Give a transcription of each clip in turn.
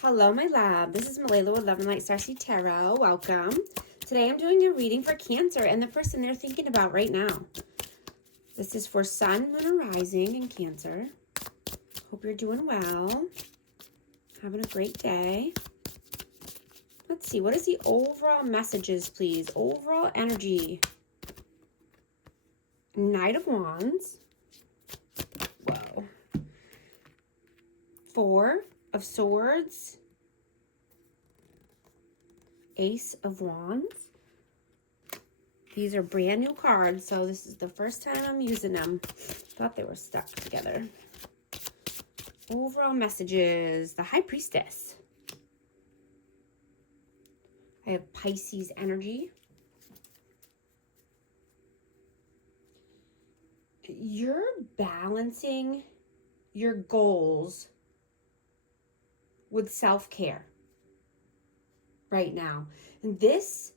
Hello, my love. This is Malayla with Love and Light Starseed Tarot. Welcome. Today I'm doing a reading for Cancer and the person they're thinking about right now. This is for Sun, Moon, and Rising in Cancer. Hope you're doing well. Having a great day. Let's see. What is the overall messages, please? Overall energy. Knight of Wands. Whoa. Four of Swords. Ace of Wands. These are brand new cards, so this is the first time I'm using them. Thought they were stuck together. Overall messages. The High Priestess. I have Pisces energy. You're balancing your goals with self-care right now. And this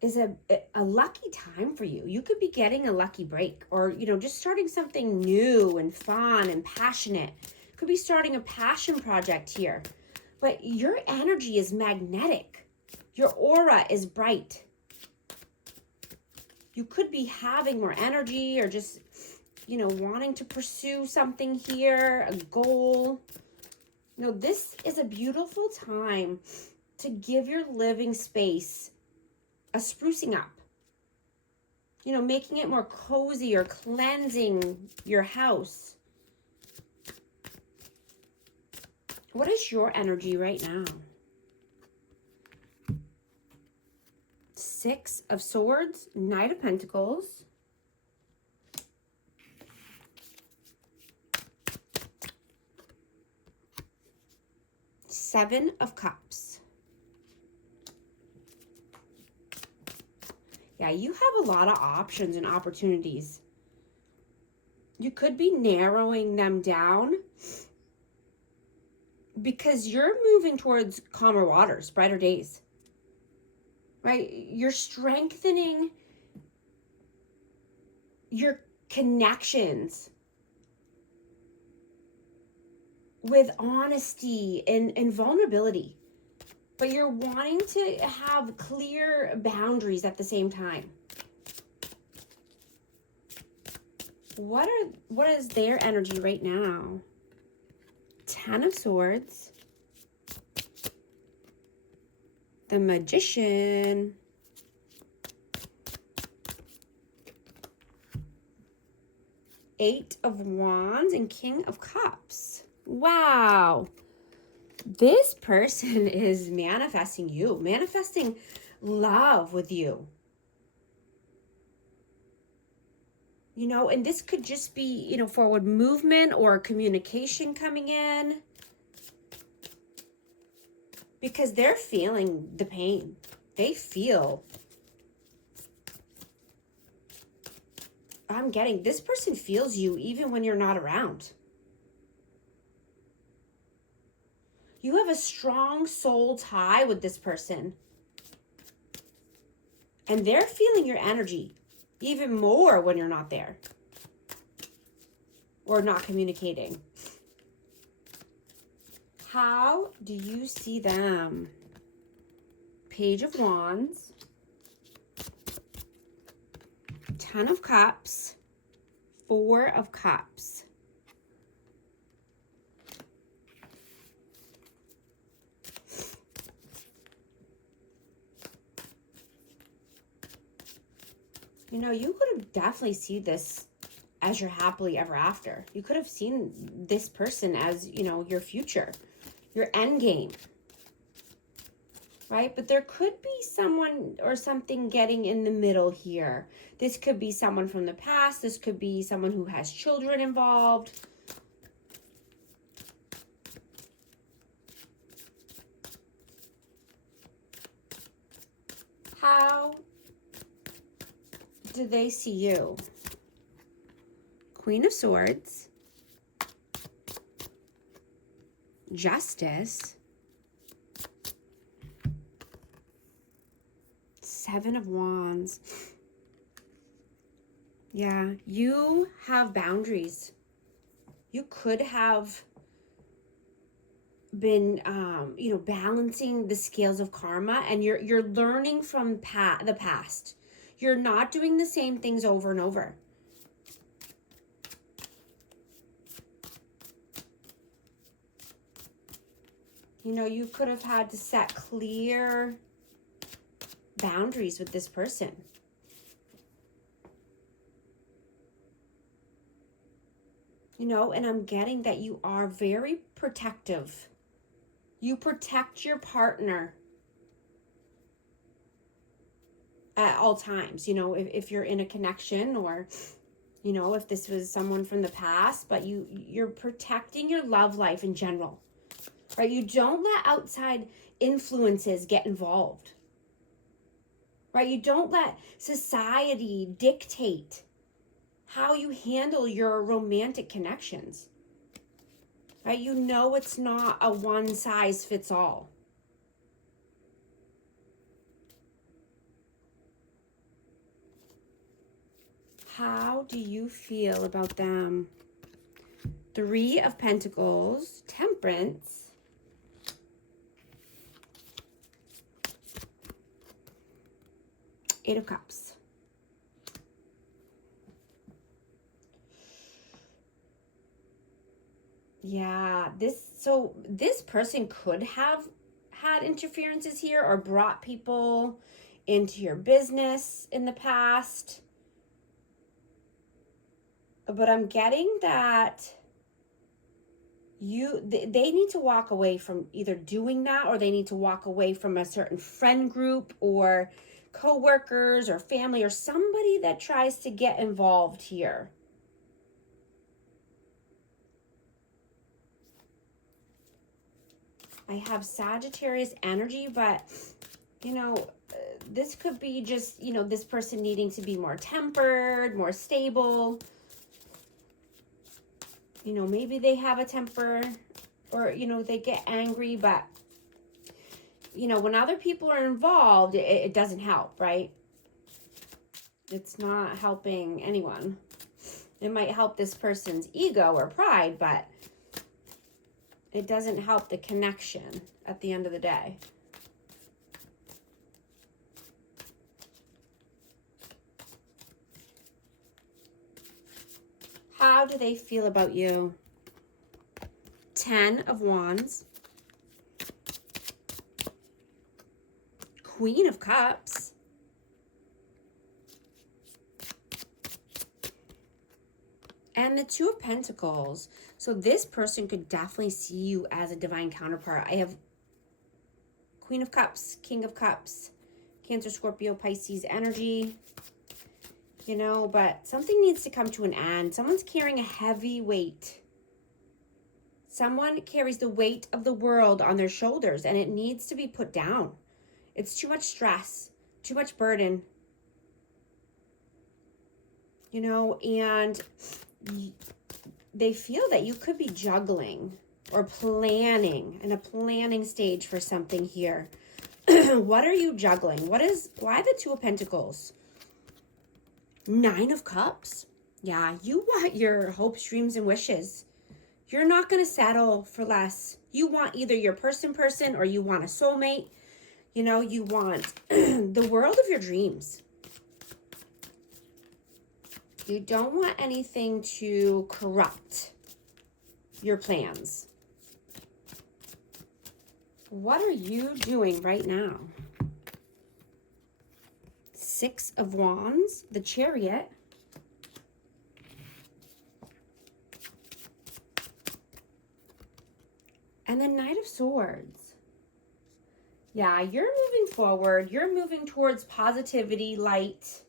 is a lucky time for you. You could be getting a lucky break or, just starting something new and fun and passionate. Could be starting a passion project here. But your energy is magnetic. Your aura is bright. You could be having more energy or just, wanting to pursue something here, a goal. This is a beautiful time to give your living space a sprucing up. Making it more cozy or cleansing your house. What is your energy right now? Six of Swords, Knight of Pentacles. Seven of Cups. Yeah, you have a lot of options and opportunities. You could be narrowing them down because you're moving towards calmer waters, brighter days, right? You're strengthening your connections with honesty and vulnerability, but you're wanting to have clear boundaries at the same time. What is their energy right now? Ten of Swords. The Magician. Eight of Wands and King of Cups. Wow. This person is manifesting you, manifesting love with you. And this could just be, forward movement or communication coming in. Because they're feeling the pain. They feel. I'm getting, this person feels you even when you're not around. You have a strong soul tie with this person. And they're feeling your energy even more when you're not there. Or not communicating. How do you see them? Page of Wands. Ten of Cups. Four of Cups. You could have definitely seen this as your happily ever after. You could have seen this person as, your future, your end game, right? But there could be someone or something getting in the middle here. This could be someone from the past. This could be someone who has children involved. How do they see you? Queen of Swords. Justice. Seven of Wands. Yeah, you have boundaries. You could have been balancing the scales of karma, and you're learning from the past. You're not doing the same things over and over. You could have had to set clear boundaries with this person. And I'm getting that you are very protective. You protect your partner at all times, if you're in a connection, or, if this was someone from the past, but you're protecting your love life in general, right? You don't let outside influences get involved, right? You don't let society dictate how you handle your romantic connections, right? It's not a one size fits all. How do you feel about them? 3 of Pentacles, Temperance, Eight of Cups. Yeah, this person could have had interferences here or brought people into your business in the past. But I'm getting that they need to walk away from either doing that, or they need to walk away from a certain friend group or co-workers or family or somebody that tries to get involved here. I have Sagittarius energy, but this could be just, this person needing to be more tempered, more stable. Maybe they have a temper, or, they get angry, but, when other people are involved, it doesn't help, right? It's not helping anyone. It might help this person's ego or pride, but it doesn't help the connection at the end of the day. How do they feel about you? 10 of Wands. Queen of Cups. And the 2 of Pentacles. So this person could definitely see you as a divine counterpart. I have Queen of Cups, King of Cups, Cancer, Scorpio, Pisces energy. But something needs to come to an end. Someone's carrying a heavy weight. Someone carries the weight of the world on their shoulders, and it needs to be put down. It's too much stress, too much burden. And they feel that you could be juggling or planning, in a planning stage for something here. What are you juggling? Why the 2 of Pentacles? 9 of Cups. Yeah, you want your hopes, dreams, and wishes. You're not going to settle for less. You want either your person, or you want a soulmate. You want the world of your dreams. You don't want anything to corrupt your plans. What are you doing right now? 6 of Wands, the Chariot. And the Knight of Swords. Yeah, you're moving forward. You're moving towards positivity, light,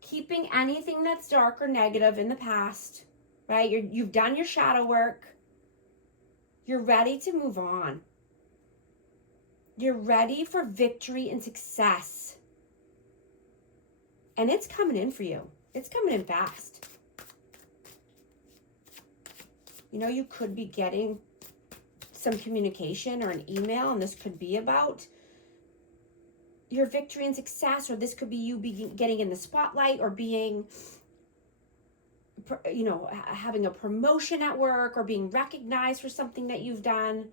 keeping anything that's dark or negative in the past, right? You've done your shadow work. You're ready to move on. You're ready for victory and success. And it's coming in for you. It's coming in fast. You could be getting some communication or an email, and this could be about your victory and success, or this could be you getting in the spotlight, or being, having a promotion at work, or being recognized for something that you've done.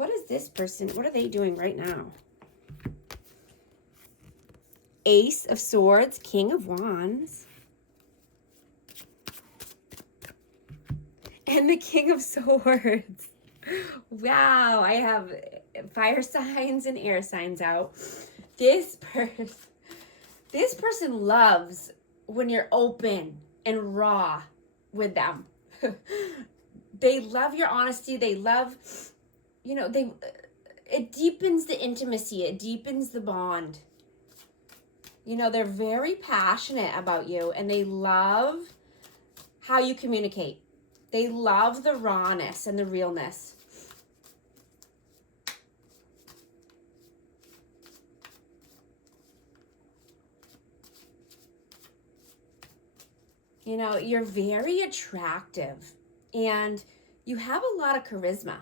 What is this person? What are they doing right now? Ace of Swords, King of Wands. And the King of Swords. Wow, I have fire signs and air signs out. This person loves when you're open and raw with them. They love your honesty. They love, it deepens the intimacy. It deepens the bond. They're very passionate about you, and they love how you communicate. They love the rawness and the realness. You're very attractive, and you have a lot of charisma.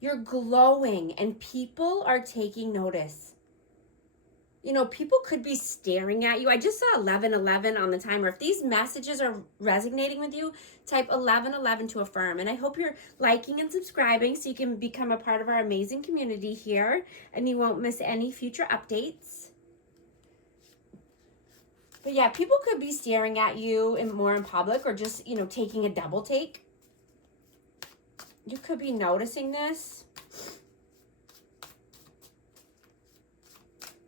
You're glowing, and people are taking notice. People could be staring at you. I just saw 1111 on the timer. If these messages are resonating with you, type 1111 to affirm. And I hope you're liking and subscribing so you can become a part of our amazing community here and you won't miss any future updates. But yeah, people could be staring at you more in public, or just, taking a double take. You could be noticing this.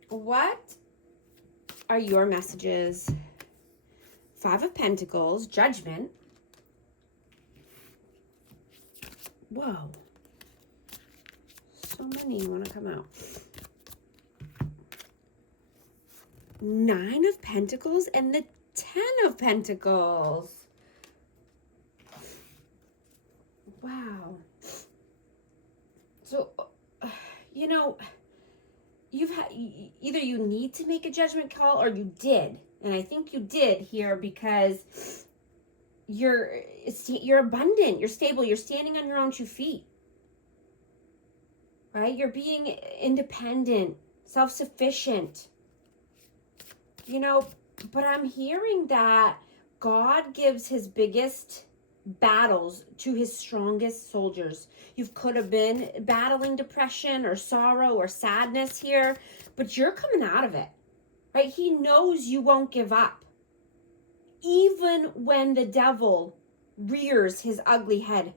What are your messages? 5 of Pentacles, Judgment. Whoa. So many want to come out. 9 of Pentacles and the 10 of Pentacles. Wow. So, you've had, either you need to make a judgment call or you did. And I think you did here because you're abundant, you're stable, you're standing on your own 2 feet. Right? You're being independent, self-sufficient. But I'm hearing that God gives his biggest battles to his strongest soldiers. You could have been battling depression or sorrow or sadness here, but you're coming out of it, right? He knows you won't give up, even when the devil rears his ugly head.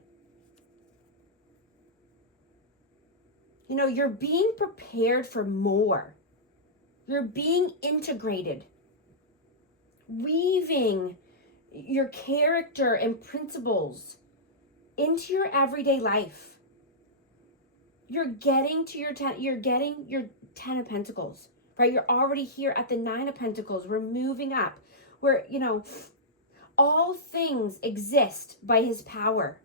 You're being prepared for more. You're being integrated, weaving your character and principles into your everyday life. You're getting to your 10 of Pentacles, right? You're already here at the 9 of Pentacles. We're moving up where, all things exist by his power.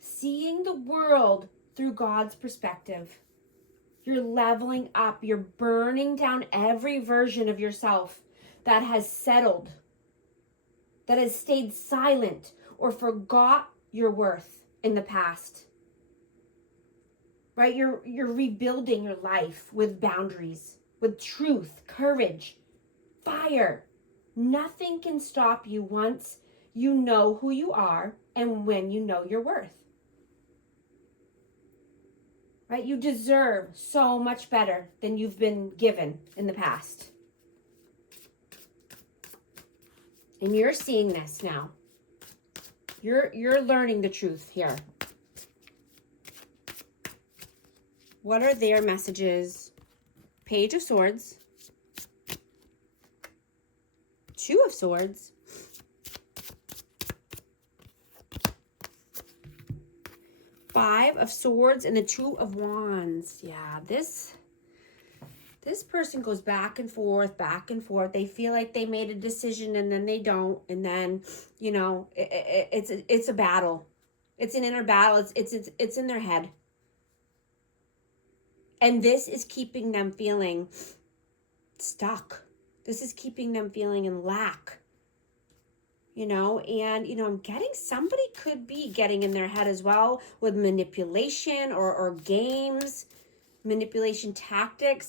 Seeing the world through God's perspective. You're leveling up. You're burning down every version of yourself that has settled, that has stayed silent or forgot your worth in the past. Right? You're rebuilding your life with boundaries, with truth, courage, fire. Nothing can stop you once you know who you are and when you know your worth. Right? You deserve so much better than you've been given in the past. And you're seeing this now. You're learning the truth here. What are their messages? Page of Swords. 2 of Swords. 5 of Swords and the 2 of Wands. Yeah, this person goes back and forth, back and forth. They feel like they made a decision and then they don't. And then, it's a battle. It's an inner battle. It's in their head. And this is keeping them feeling stuck. This is keeping them feeling in lack. And, I'm getting somebody could be getting in their head as well with manipulation or games, manipulation tactics.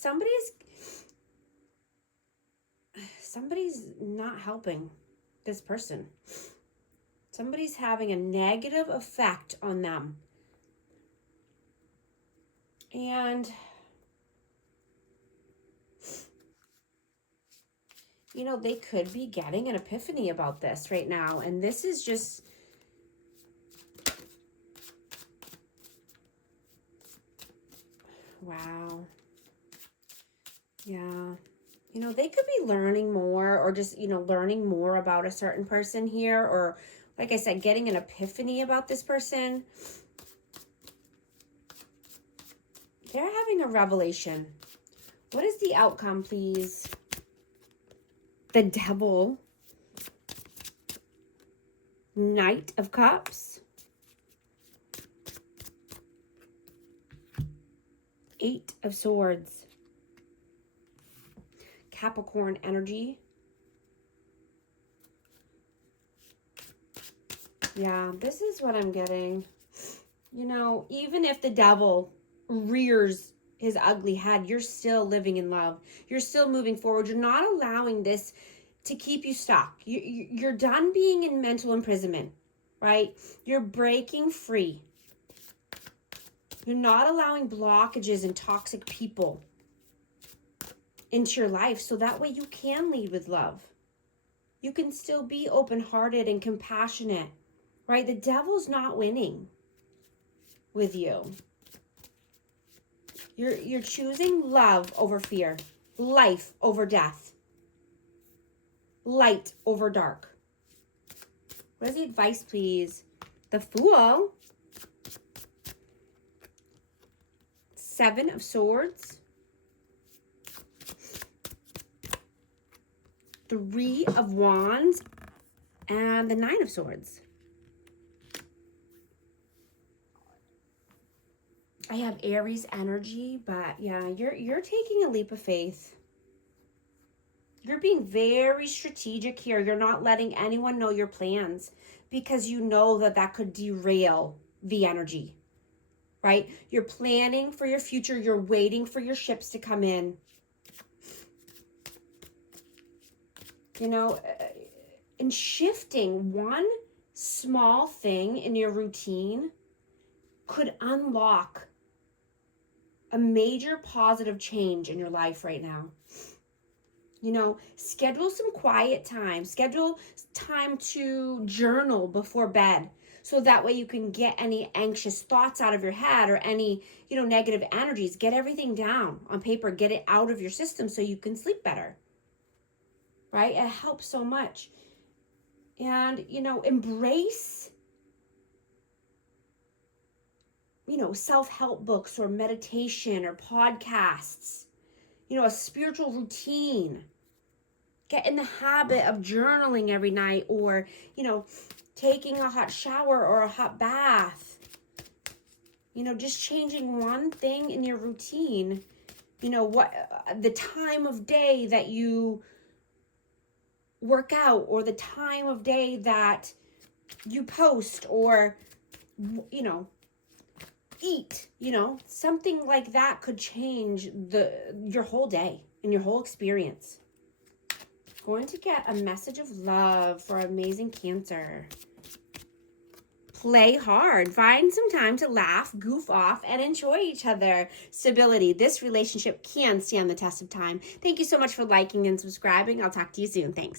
Somebody's not helping this person. Somebody's having a negative effect on them. And, you know, they could be getting an epiphany about this right now. And this is just, wow. Yeah. You know, they could be learning more, or just, you know, learning more about a certain person here, or like I said, getting an epiphany about this person. They're having a revelation. What is the outcome, please? The Devil. Knight of Cups. 8 of Swords. Capricorn energy. Yeah, this is what I'm getting. You know, even if the devil rears his ugly head, you're still living in love. You're still moving forward. You're not allowing this to keep you stuck. You're done being in mental imprisonment, right? You're breaking free. You're not allowing blockages and toxic people into your life, so that way you can lead with love. You can still be open-hearted and compassionate, right? The devil's not winning with you. You're choosing love over fear, life over death, light over dark. What is the advice, please? The Fool. 7 of Swords. 3 of Wands. And the 9 of Swords. I have Aries energy, but yeah, you're taking a leap of faith. You're being very strategic here. You're not letting anyone know your plans, because you know that that could derail the energy, right? You're planning for your future. You're waiting for your ships to come in. You know, and shifting one small thing in your routine could unlock a major positive change in your life right now. You know, schedule some quiet time. Schedule time to journal before bed, so that way you can get any anxious thoughts out of your head, or any, you know, negative energies. Get everything down on paper. Get it out of your system so you can sleep better, right? It helps so much. And, you know, embrace, you know, self-help books or meditation or podcasts, you know, a spiritual routine. Get in the habit of journaling every night, or, you know, taking a hot shower or a hot bath. You know, just changing one thing in your routine. You know, what the time of day that you work out, or the time of day that you post, or, you know, eat. You know, something like that could change your whole day and your whole experience. Going to get a message of love for amazing Cancer. Play hard. Find some time to laugh, goof off, and enjoy each other. Stability. This relationship can stand the test of time. Thank you so much for liking and subscribing. I'll talk to you soon. Thanks.